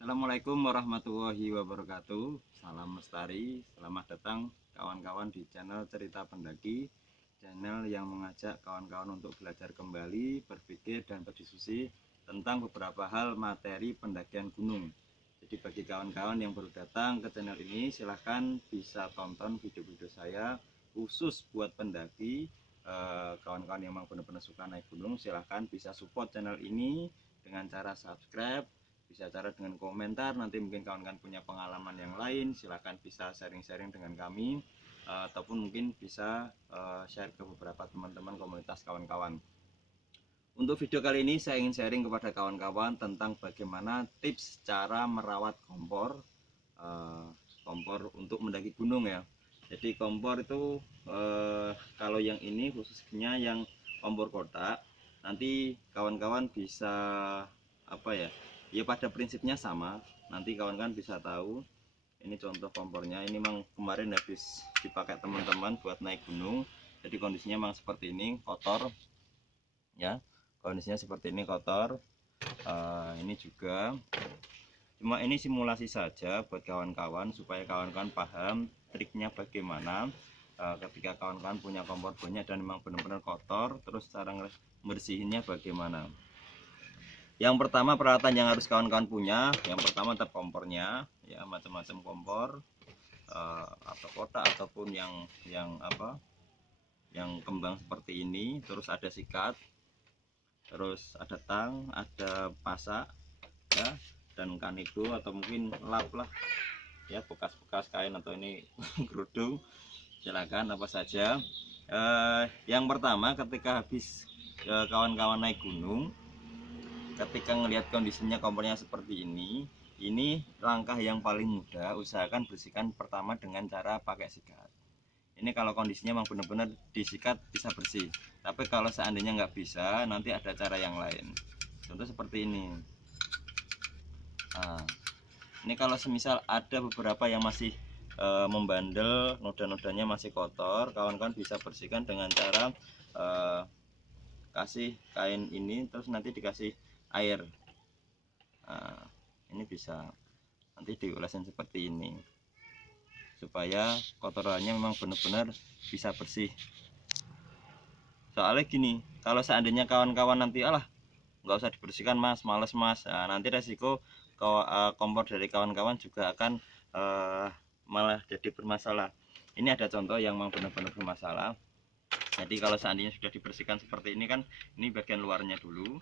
Assalamualaikum warahmatullahi wabarakatuh. Salam lestari, selamat datang kawan-kawan di channel Cerita Pendaki, channel yang mengajak kawan-kawan untuk belajar kembali, berpikir dan berdiskusi tentang beberapa hal materi pendakian gunung. Jadi bagi kawan-kawan yang baru datang ke channel ini, silahkan bisa tonton video-video saya khusus buat pendaki. Kawan-kawan yang memang benar-benar suka naik gunung, silahkan bisa support channel ini dengan cara subscribe, bisa cara dengan komentar. Nanti mungkin kawan-kawan punya pengalaman yang lain, silahkan bisa sharing-sharing dengan kami, ataupun mungkin bisa share ke beberapa teman-teman komunitas kawan-kawan. Untuk video kali ini saya ingin sharing kepada kawan-kawan tentang bagaimana tips cara merawat kompor, kompor untuk mendaki gunung ya. Jadi kompor itu kalau yang ini khususnya yang kompor kotak, nanti kawan-kawan bisa apa ya, ya pada prinsipnya sama. Nanti kawan-kawan bisa tahu. Ini contoh kompornya, ini memang kemarin habis dipakai teman-teman buat naik gunung. Jadi kondisinya memang seperti ini, kotor ya, kondisinya seperti ini, kotor. Ini juga, cuma ini simulasi saja buat kawan-kawan supaya kawan-kawan paham triknya bagaimana. Ketika kawan-kawan punya kompor banyak dan memang benar-benar kotor, terus cara membersihinnya bagaimana. Yang pertama peralatan yang harus kawan-kawan punya, yang pertama tetap kompornya ya, macam-macam kompor, atau kotak ataupun yang kembang seperti ini. Terus ada sikat, terus ada tang, ada pasak ya, dan kanigo atau mungkin lap lah ya, bekas-bekas kain atau ini kerudung, silakan apa saja. Yang pertama, ketika habis kawan-kawan naik gunung, ketika ngelihat kondisinya kompornya seperti ini langkah yang paling mudah, usahakan bersihkan pertama dengan cara pakai sikat. Ini kalau kondisinya memang benar-benar disikat bisa bersih, tapi kalau seandainya nggak bisa, nanti ada cara yang lain. Contoh seperti ini. Nah, ini kalau semisal ada beberapa yang masih membandel, noda-nodanya masih kotor, kawan-kawan bisa bersihkan dengan cara kasih kain ini, terus nanti dikasih air. Nah, ini bisa nanti diolesin seperti ini supaya kotorannya memang benar-benar bisa bersih. Soalnya gini, kalau seandainya kawan-kawan nanti nggak usah dibersihkan mas, males mas, nah, nanti resiko kompor dari kawan-kawan juga akan malah jadi bermasalah. Ini ada contoh yang memang benar-benar bermasalah. Jadi kalau seandainya sudah dibersihkan seperti ini kan, ini bagian luarnya dulu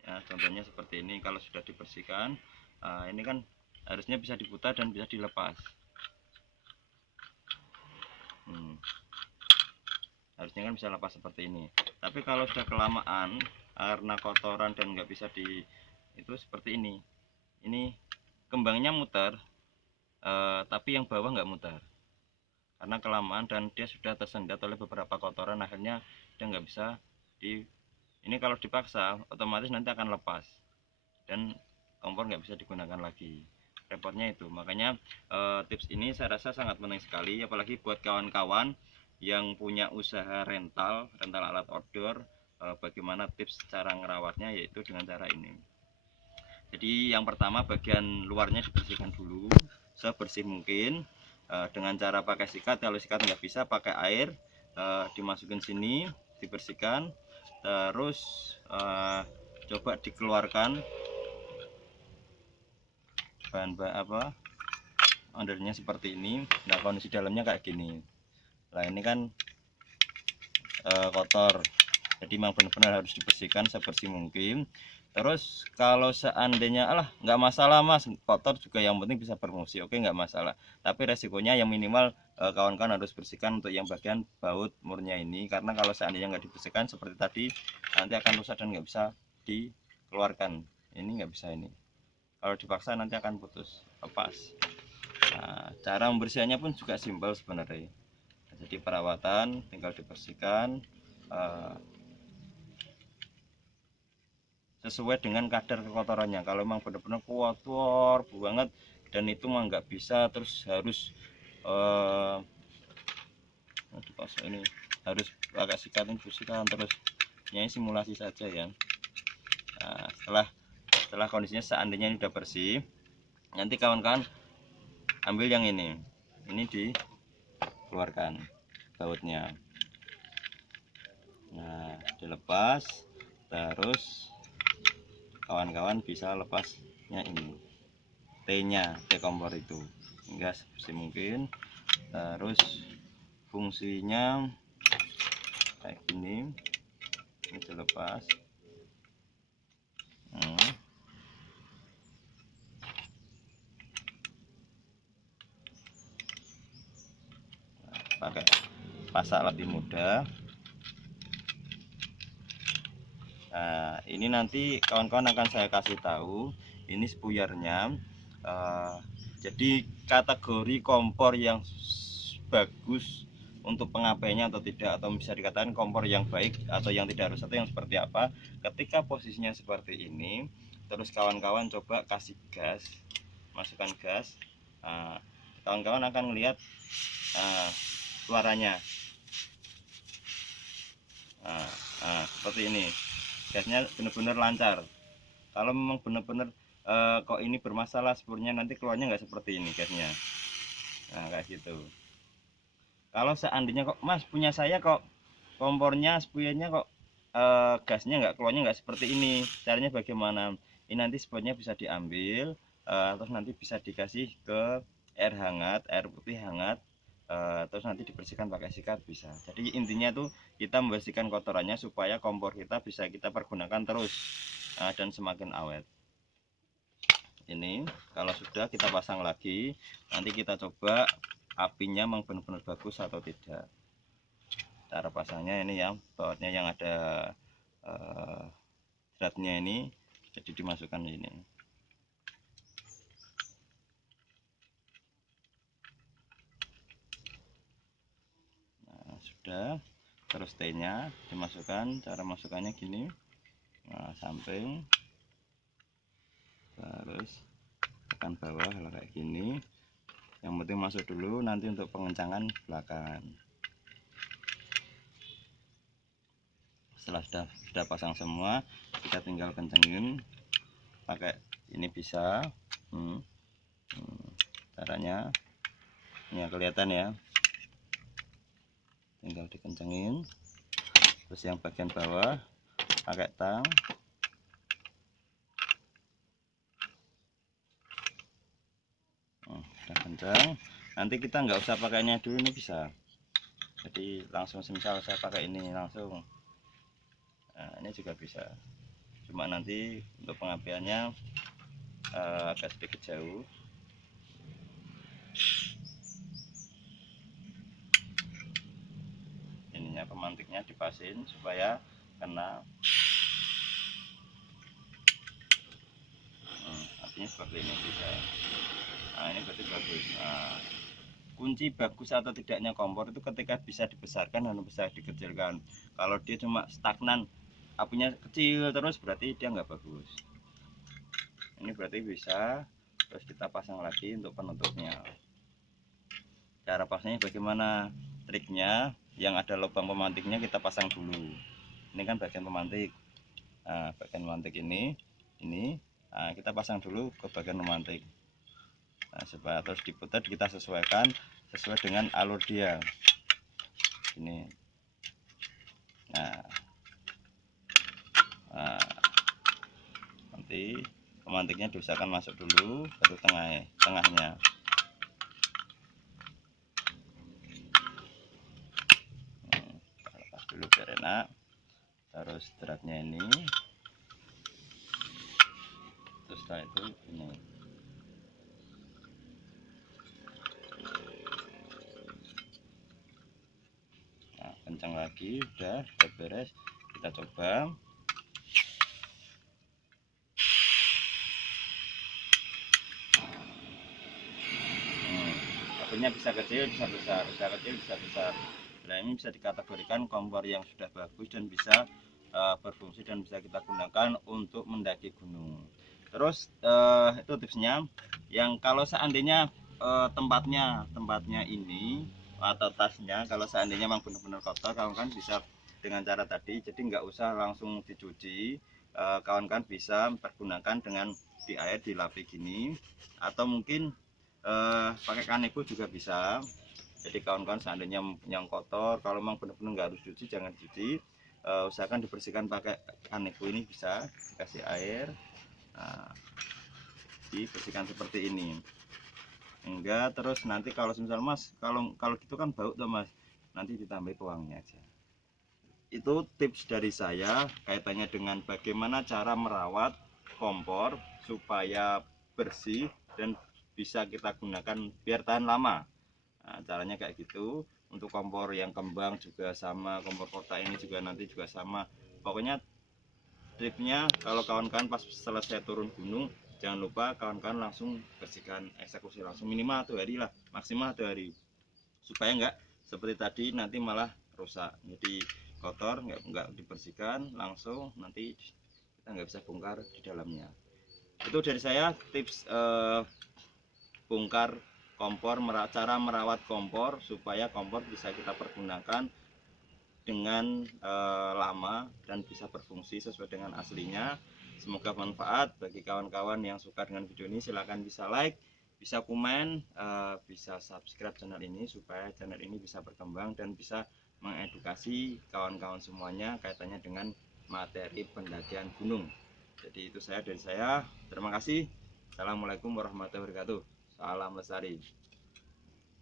ya, contohnya seperti ini. Kalau sudah dibersihkan, ini kan harusnya bisa diputar dan bisa dilepas. Harusnya kan bisa lepas seperti ini. Tapi kalau sudah kelamaan karena kotoran dan nggak bisa itu seperti ini kembangnya muter, tapi yang bawah nggak muter karena kelamaan dan dia sudah tersendat oleh beberapa kotoran, akhirnya dia nggak bisa ini kalau dipaksa otomatis nanti akan lepas dan kompor nggak bisa digunakan lagi. Repotnya itu. Makanya tips ini saya rasa sangat penting sekali, apalagi buat kawan-kawan yang punya usaha rental alat outdoor. Bagaimana tips cara ngerawatnya, yaitu dengan cara ini. Jadi yang pertama, bagian luarnya dibersihkan dulu sebersih mungkin dengan cara pakai sikat. Kalau sikat nggak bisa, pakai air, dimasukin sini, dibersihkan, terus coba dikeluarkan bahan undernya seperti ini. Nah, kondisi dalamnya kayak gini. Nah, ini kan kotor, jadi memang benar-benar harus dibersihkan sebersih mungkin. Terus kalau seandainya nggak masalah mas, kotor juga yang penting bisa berfungsi, oke nggak masalah. Tapi resikonya yang minimal kawan-kawan harus bersihkan untuk yang bagian baut murnya ini, karena kalau seandainya nggak dibersihkan seperti tadi, nanti akan rusak dan nggak bisa dikeluarkan. Ini nggak bisa, ini kalau dipaksa nanti akan putus, lepas. Nah, cara membersihkannya pun juga simpel sebenarnya. Jadi perawatan tinggal dibersihkan sesuai dengan kadar kekotorannya. Kalau memang benar-benar kotor banget dan itu mah nggak bisa, terus harus ini harus pakai sikat, bersihkan terus. Ini simulasi saja ya. Nah, setelah Setelah kondisinya seandainya ini udah bersih, nanti kawan-kawan ambil yang ini dikeluarkan bautnya. Nah, dilepas, terus kawan-kawan bisa lepasnya ini T kompor itu hingga sebersih mungkin. Terus fungsinya kayak gini, ini dilepas. Pakai pasak lebih mudah. Nah, ini nanti kawan-kawan akan saya kasih tahu ini spuyernya. Jadi kategori kompor yang bagus untuk pengapainya atau tidak, atau bisa dikatakan kompor yang baik atau yang tidak rusak itu yang seperti apa. Ketika posisinya seperti ini, terus kawan-kawan coba kasih gas, masukkan gas, kawan-kawan akan melihat suaranya. Seperti ini, gasnya benar-benar lancar. Kalau memang benar-benar kok ini bermasalah spurnya, nanti keluarnya nggak seperti ini gasnya. Nah, kayak gitu. Kalau seandainya kok Mas punya saya kok kompornya spuyernya kok gasnya nggak keluarnya nggak seperti ini, caranya bagaimana? Ini nanti spuyernya bisa diambil, terus nanti bisa dikasih ke air hangat, air putih hangat, terus nanti dibersihkan pakai sikat bisa. Jadi intinya tuh kita membersihkan kotorannya supaya kompor kita bisa kita pergunakan terus dan semakin awet. Ini kalau sudah kita pasang lagi, nanti kita coba apinya memang benar-benar bagus atau tidak. Cara pasangnya ini yang bautnya yang ada dratnya ini, jadi dimasukkan ini. Nah, sudah. Terus T-nya dimasukkan, cara masukkannya gini. Nah, samping, terus tekan bawah kayak gini. Yang penting masuk dulu, nanti untuk pengencangan belakangan. Setelah sudah pasang semua, kita tinggal kencengin pakai ini bisa. Caranya ini ya, kelihatan ya, tinggal dikencengin. Terus yang bagian bawah pakai tang, udah kencang. Nanti kita nggak usah pakainya dulu, ini bisa, jadi langsung semisal saya pakai ini langsung. Nah, ini juga bisa, cuma nanti untuk pengapiannya agak sedikit jauh. Ininya pemantiknya dipasin supaya kena. Artinya seperti ini bisa. Nah, ini berarti bagus. Nah, kunci bagus atau tidaknya kompor itu ketika bisa dibesarkan dan bisa dikecilkan. Kalau dia cuma stagnan, apinya kecil terus, berarti dia nggak bagus. Ini berarti bisa. Terus kita pasang lagi untuk penutupnya. Cara pasangnya bagaimana? Triknya, yang ada lubang pemantiknya kita pasang dulu. Ini kan bagian pemantik. Nah, bagian pemantik ini nah, kita pasang dulu ke bagian pemantik. Nah, supaya terus diputar, kita sesuaikan sesuai dengan alur dia. Ini. Nah, nanti pemantiknya diusahakan masuk dulu, baru tengahnya. Lepas dulu biar enak. Terus dratnya ini. Terus setelah itu ini. Nah, kencang lagi, udah beres. Kita coba. Apinya bisa kecil, bisa besar, bisa kecil, bisa besar. Nah, ini bisa dikategorikan kompor yang sudah bagus dan bisa berfungsi dan bisa kita gunakan untuk mendaki gunung. Terus itu tipsnya. Yang kalau seandainya tempatnya ini atau tasnya, kalau seandainya memang benar-benar kotor, kamu kan bisa dengan cara tadi, jadi nggak usah langsung dicuci, kawan-kawan bisa pergunakan dengan di air dilapi gini, atau mungkin pakai kanebo juga bisa. Jadi kawan-kawan seandainya yang kotor, kalau memang benar-benar nggak harus cuci, jangan cuci, usahakan dibersihkan pakai kanebo ini, bisa dikasih air. Nah, dibersihkan seperti ini. Enggak, terus nanti kalau misal Mas, kalau gitu kan bau tuh Mas, nanti ditambah pewangi aja. Itu tips dari saya kaitannya dengan bagaimana cara merawat kompor supaya bersih dan bisa kita gunakan biar tahan lama. Nah, caranya kayak gitu. Untuk kompor yang kembang juga sama, kompor kotak ini juga nanti juga sama. Pokoknya tripnya, kalau kawan-kawan pas selesai turun gunung, jangan lupa kawan-kawan langsung bersihkan, eksekusi langsung, minimal 1 hari lah, maksimal 1 hari, supaya enggak seperti tadi nanti malah rusak. Jadi kotor, nggak dibersihkan langsung, nanti kita nggak bisa bongkar di dalamnya. Itu dari saya tips bongkar kompor, cara merawat kompor supaya kompor bisa kita pergunakan dengan lama dan bisa berfungsi sesuai dengan aslinya. Semoga bermanfaat bagi kawan-kawan yang suka dengan video ini. Silahkan bisa like, bisa komen, bisa subscribe channel ini supaya channel ini bisa berkembang dan bisa mengedukasi kawan-kawan semuanya kaitannya dengan materi pendakian gunung. Jadi itu dari saya. Terima kasih. Assalamualaikum warahmatullahi wabarakatuh. Salam lestari.